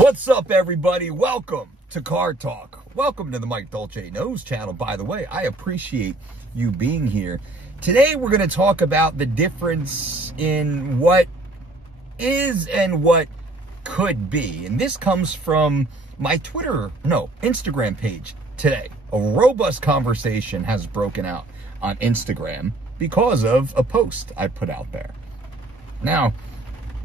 What's up, everybody? Welcome to Car Talk. Welcome to the Mike Dolce Knows channel. By the way, I appreciate you being here. Today, we're going to talk about the difference in what is and what could be. And this comes from my Instagram page today. A robust conversation has broken out on Instagram because of a post I put out there. Now,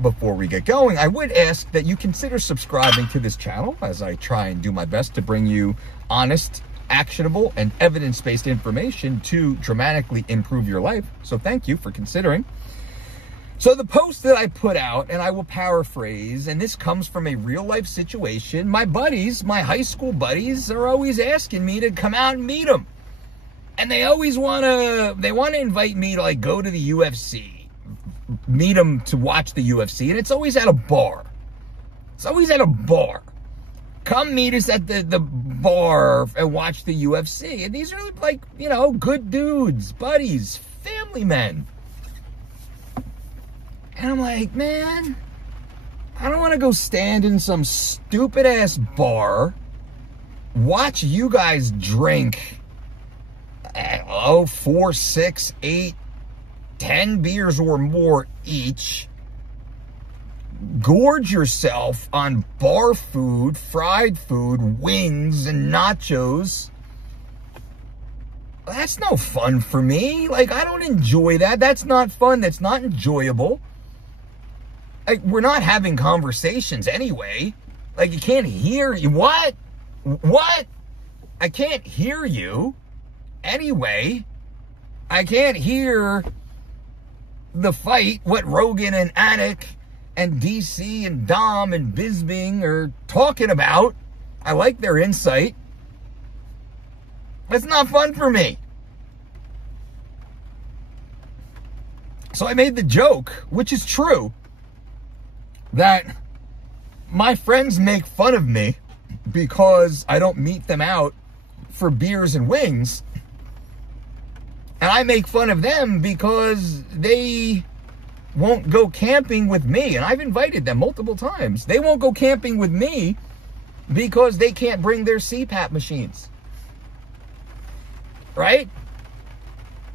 before we get going, I would ask that you consider subscribing to this channel as I try and do my best to bring you honest, actionable, and evidence-based information to dramatically improve your life. So thank you for considering. So the post that I put out, and I will paraphrase, and this comes from a real-life situation. My buddies, my high school buddies, are always asking me to come out and meet them. And they always want to invite me to, like, go to the UFC. Meet them to watch the UFC, and it's always at a bar. It's always at a bar. Come meet us at the bar and watch the UFC. And these are, like, you know, good dudes, buddies, family men. And I'm like, man, I don't want to go stand in some stupid ass bar, watch you guys drink 4, 6, 8, 10 beers or more each, gorge yourself on bar food, fried food, wings, and nachos. That's no fun for me. Like, I don't enjoy that. That's not fun. That's not enjoyable. Like, we're not having conversations anyway. Like, you can't hear you. What? What? I can't hear you anyway. I can't hear the fight, what Rogan and Anik and DC and Dom and Bisbing are talking about. I like their insight. That's not fun for me. So I made the joke, which is true, that my friends make fun of me because I don't meet them out for beers and wings. And I make fun of them because they won't go camping with me. And I've invited them multiple times. They won't go camping with me because they can't bring their CPAP machines. Right?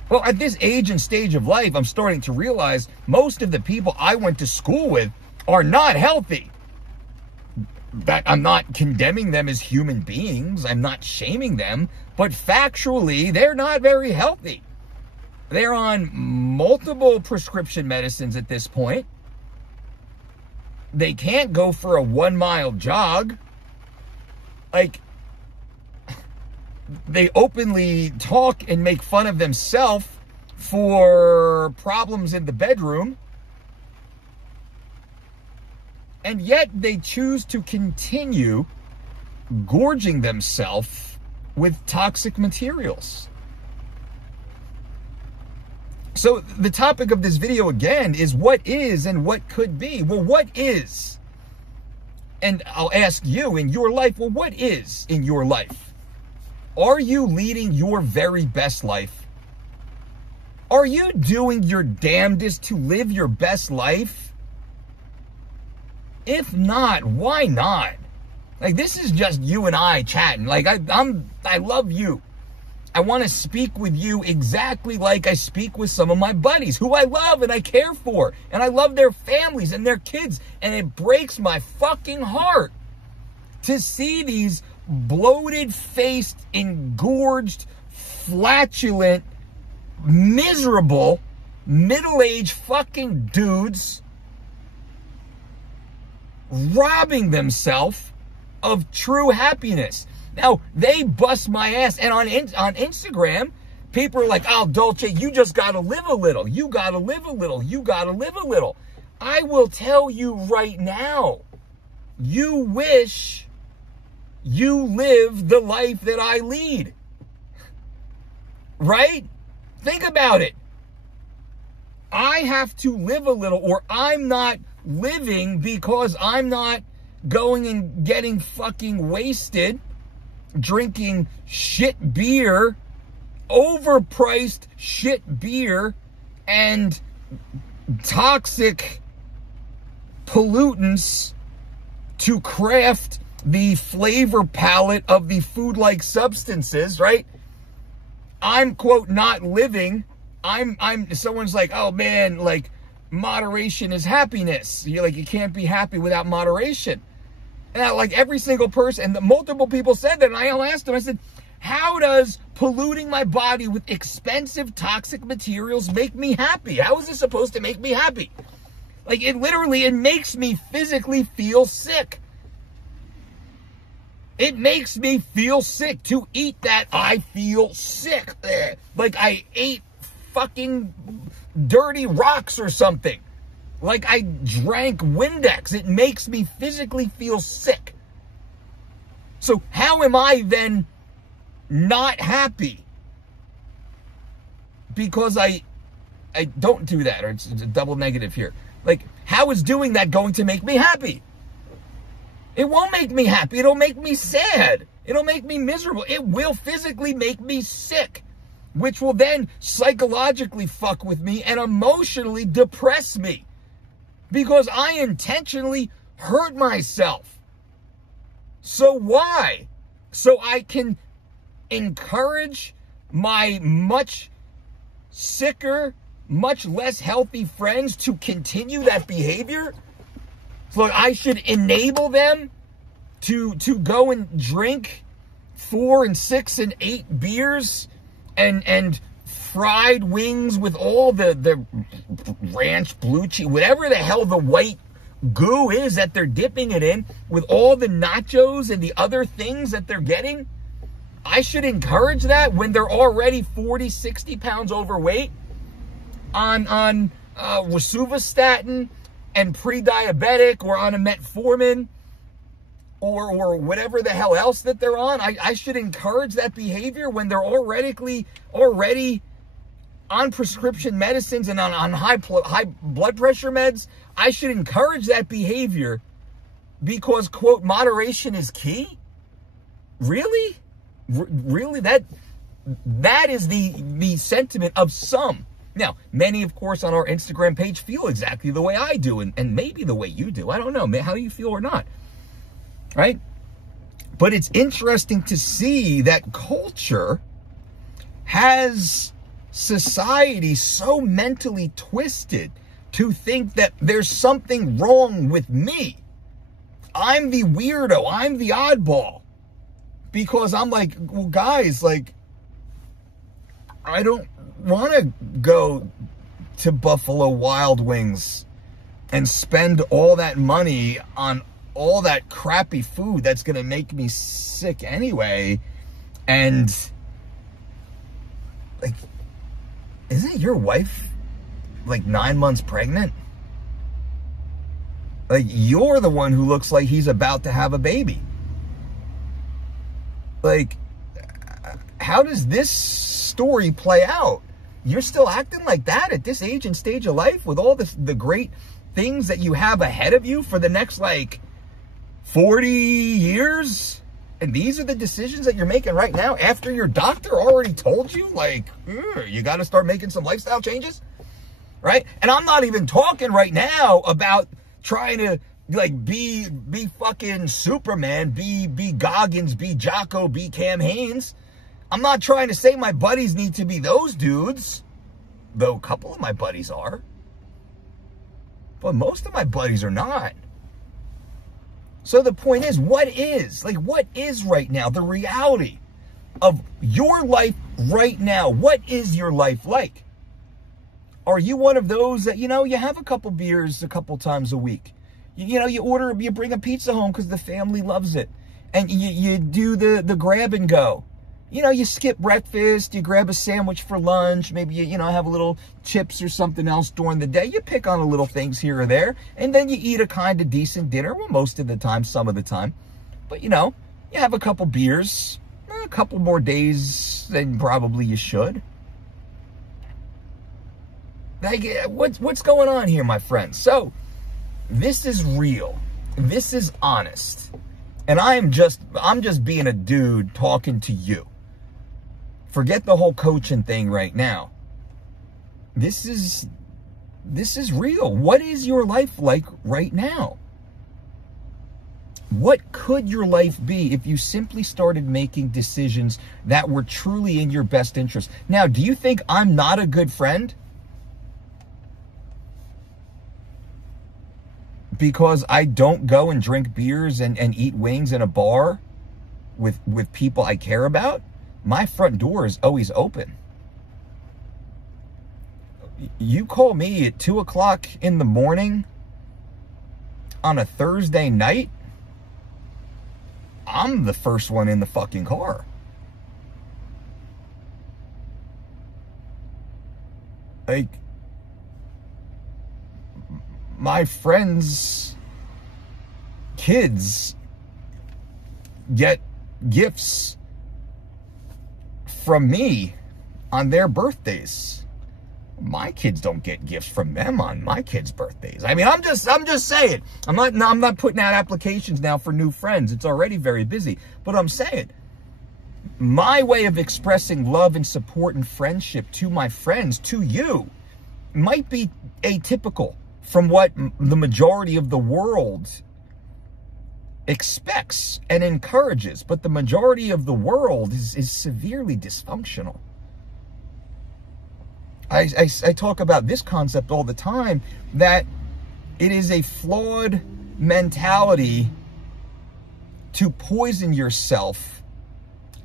Well, at this age and stage of life, I'm starting to realize most of the people I went to school with are not healthy. That I'm not condemning them as human beings. I'm not shaming them. But factually, they're not very healthy. They're on multiple prescription medicines at this point. They can't go for a 1-mile jog. Like, they openly talk and make fun of themselves for problems in the bedroom. And yet they choose to continue gorging themselves with toxic materials. So the topic of this video again is what is and what could be. Well, what is? And I'll ask you in your life, well, what is in your life? Are you leading your very best life? Are you doing your damnedest to live your best life? If not, why not? Like, this is just you and I chatting. Like, I love you. I want to speak with you exactly like I speak with some of my buddies who I love and I care for. And I love their families and their kids. And it breaks my fucking heart to see these bloated-faced, engorged, flatulent, miserable, middle-aged fucking dudes robbing themselves of true happiness. Now, they bust my ass, and on Instagram, people are like, oh, Dolce, you just got to live a little. You got to live a little. You got to live a little. I will tell you right now, you wish you lived the life that I lead. Right? Think about it. I have to live a little, or I'm not living because I'm not going and getting fucking wasted, drinking shit beer, overpriced shit beer, and toxic pollutants to craft the flavor palette of the food-like substances, right? I'm, quote, not living. Someone's like, oh man, like, moderation is happiness. You're like, you can't be happy without moderation. And like every single person, and the multiple people said that, and I asked them, I said, how does polluting my body with expensive toxic materials make me happy? How is this supposed to make me happy? Like, it makes me physically feel sick. It makes me feel sick to eat that. I feel sick. Like I ate fucking dirty rocks or something. Like I drank Windex. It makes me physically feel sick. So how am I then not happy? Because I don't do that, or it's a double negative here. Like, how is doing that going to make me happy? It won't make me happy. It'll make me sad. It'll make me miserable. It will physically make me sick, which will then psychologically fuck with me and emotionally depress me because I intentionally hurt myself. So why? So I can encourage my much sicker, much less healthy friends to continue that behavior? So I should enable them to go and drink 4 and 6 and 8 beers and fried wings with all the ranch, blue cheese, whatever the hell the white goo is that they're dipping it in, with all the nachos and the other things that they're getting? I should encourage that when they're already 40, 60 pounds overweight on rosuvastatin and pre-diabetic, or on a metformin, or whatever the hell else that they're on. I should encourage that behavior when they're already on prescription medicines and on high blood pressure meds. I should encourage that behavior because, quote, moderation is key? Really? Really? That is the sentiment of some. Now, many, of course, on our Instagram page feel exactly the way I do, and maybe the way you do. I don't know how you feel or not, right? But it's interesting to see that culture has society so mentally twisted to think that there's something wrong with me. I'm the weirdo. I'm the oddball. Because I'm like, well, guys, like, I don't want to go to Buffalo Wild Wings and spend all that money on all that crappy food that's going to make me sick anyway. And, like, isn't your wife, like, 9 months pregnant? Like, you're the one who looks like he's about to have a baby. Like, how does this story play out? You're still acting like that at this age and stage of life with all the great things that you have ahead of you for the next, like, 40 years? And these are the decisions that you're making right now after your doctor already told you, like, you got to start making some lifestyle changes, right? And I'm not even talking right now about trying to, like, be fucking Superman, be Goggins, be Jocko, be Cam Hanes. I'm not trying to say my buddies need to be those dudes, though a couple of my buddies are. But most of my buddies are not. So the point is, what is right now the reality of your life right now? What is your life like? Are you one of those that, you know, you have a couple beers a couple times a week? You bring a pizza home because the family loves it. And you do the grab and go. You know, you skip breakfast, you grab a sandwich for lunch, maybe you have a little chips or something else during the day. You pick on a little things here or there, and then you eat a kind of decent dinner, well, most of the time, some of the time. But, you have a couple beers, a couple more days than probably you should. Like, what's going on here, my friends? So, this is real. This is honest. And I'm just being a dude talking to you. Forget the whole coaching thing right now. This is real. What is your life like right now? What could your life be if you simply started making decisions that were truly in your best interest? Now, do you think I'm not a good friend because I don't go and drink beers and eat wings in a bar with people I care about? My front door is always open. You call me at 2 o'clock in the morning on a Thursday night, I'm the first one in the fucking car. Like, my friends' kids get gifts from me on their birthdays. My kids don't get gifts from them on my kids' birthdays. I mean, I'm just saying. I'm not putting out applications now for new friends. It's already very busy. But I'm saying, my way of expressing love and support and friendship to my friends, to you, might be atypical from what the majority of the world expects and encourages. But the majority of the world is severely dysfunctional. I talk about this concept all the time, that it is a flawed mentality to poison yourself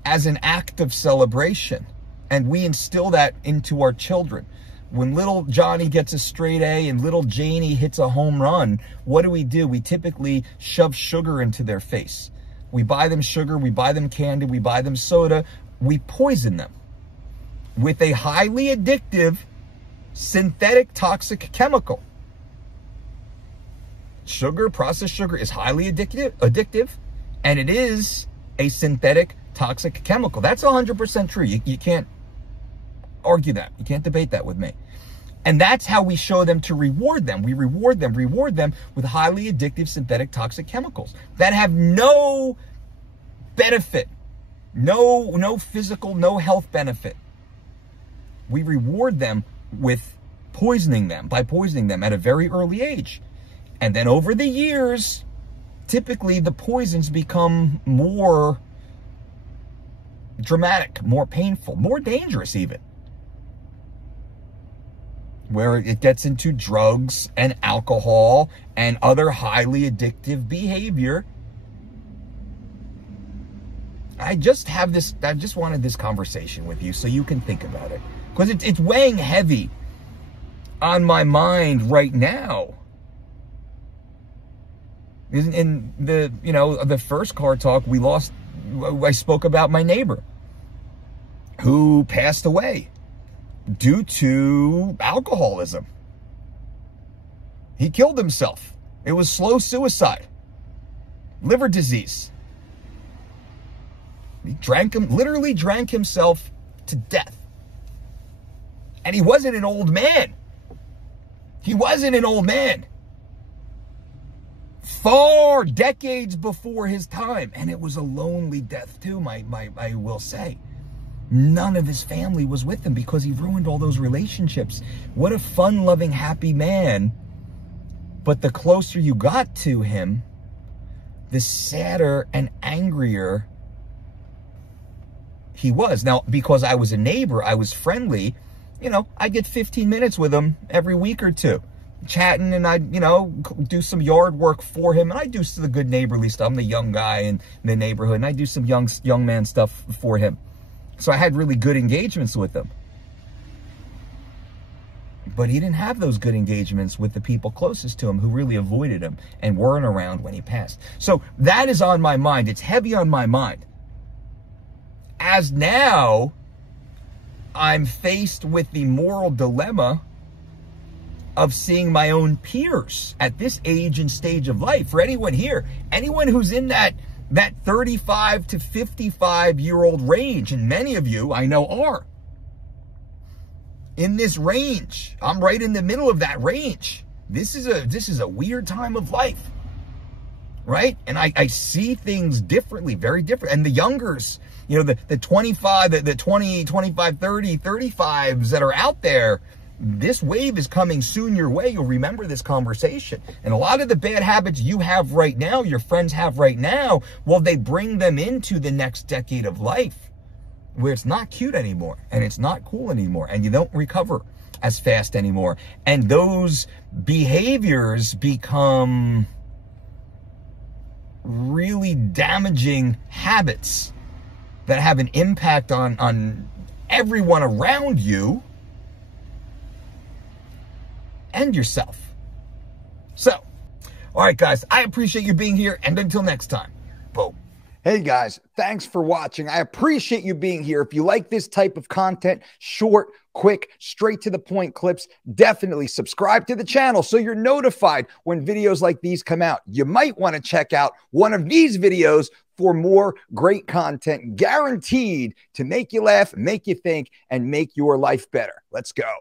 as an act of celebration. And we instill that into our children. When little Johnny gets a straight A and little Janie hits a home run, what do? We typically shove sugar into their face. We buy them sugar, we buy them candy, we buy them soda, we poison them with a highly addictive, synthetic, toxic chemical. Sugar, processed sugar, is highly addictive, and it is a synthetic, toxic chemical. That's 100% true. You can't argue that. You can't debate that with me. And that's how we show them to reward them. We reward them with highly addictive, synthetic, toxic chemicals that have no benefit, no physical, no health benefit. We reward them by poisoning them at a very early age. And then over the years, typically the poisons become more dramatic, more painful, more dangerous even. Where it gets into drugs and alcohol and other highly addictive behavior. I just wanted this conversation with you so you can think about it. Because it's weighing heavy on my mind right now. In the first car talk I spoke about my neighbor who passed away due to alcoholism. He killed himself. It was slow suicide, liver disease. He literally drank himself to death. And he wasn't an old man. He wasn't an old man. Far decades before his time. And it was a lonely death too, I will say. None of his family was with him because he ruined all those relationships. What a fun-loving, happy man. But the closer you got to him, the sadder and angrier he was. Now, because I was a neighbor, I was friendly, I get 15 minutes with him every week or two, chatting, and I'd, do some yard work for him, and I do the good neighborly stuff. I'm the young guy in the neighborhood, and I do some young man stuff for him. So I had really good engagements with him. But he didn't have those good engagements with the people closest to him who really avoided him and weren't around when he passed. So that is on my mind. It's heavy on my mind. As now, I'm faced with the moral dilemma of seeing my own peers at this age and stage of life. For anyone here, anyone who's in that 35 to 55-year-old range, and many of you I know are in this range. I'm right in the middle of that range. This is a weird time of life, right? And I see things differently, very different. And the youngers, the 25, the 20, 25, 30, 35s that are out there, this wave is coming soon your way. You'll remember this conversation. And a lot of the bad habits you have right now, your friends have right now, well, they bring them into the next decade of life where it's not cute anymore and it's not cool anymore and you don't recover as fast anymore. And those behaviors become really damaging habits that have an impact on everyone around you and yourself. So, all right, guys, I appreciate you being here, and until next time, boom. Hey guys, thanks for watching. I appreciate you being here. If you like this type of content, short, quick, straight to the point clips, definitely subscribe to the channel so you're notified when videos like these come out. You might want to check out one of these videos for more great content guaranteed to make you laugh, make you think, and make your life better. Let's go.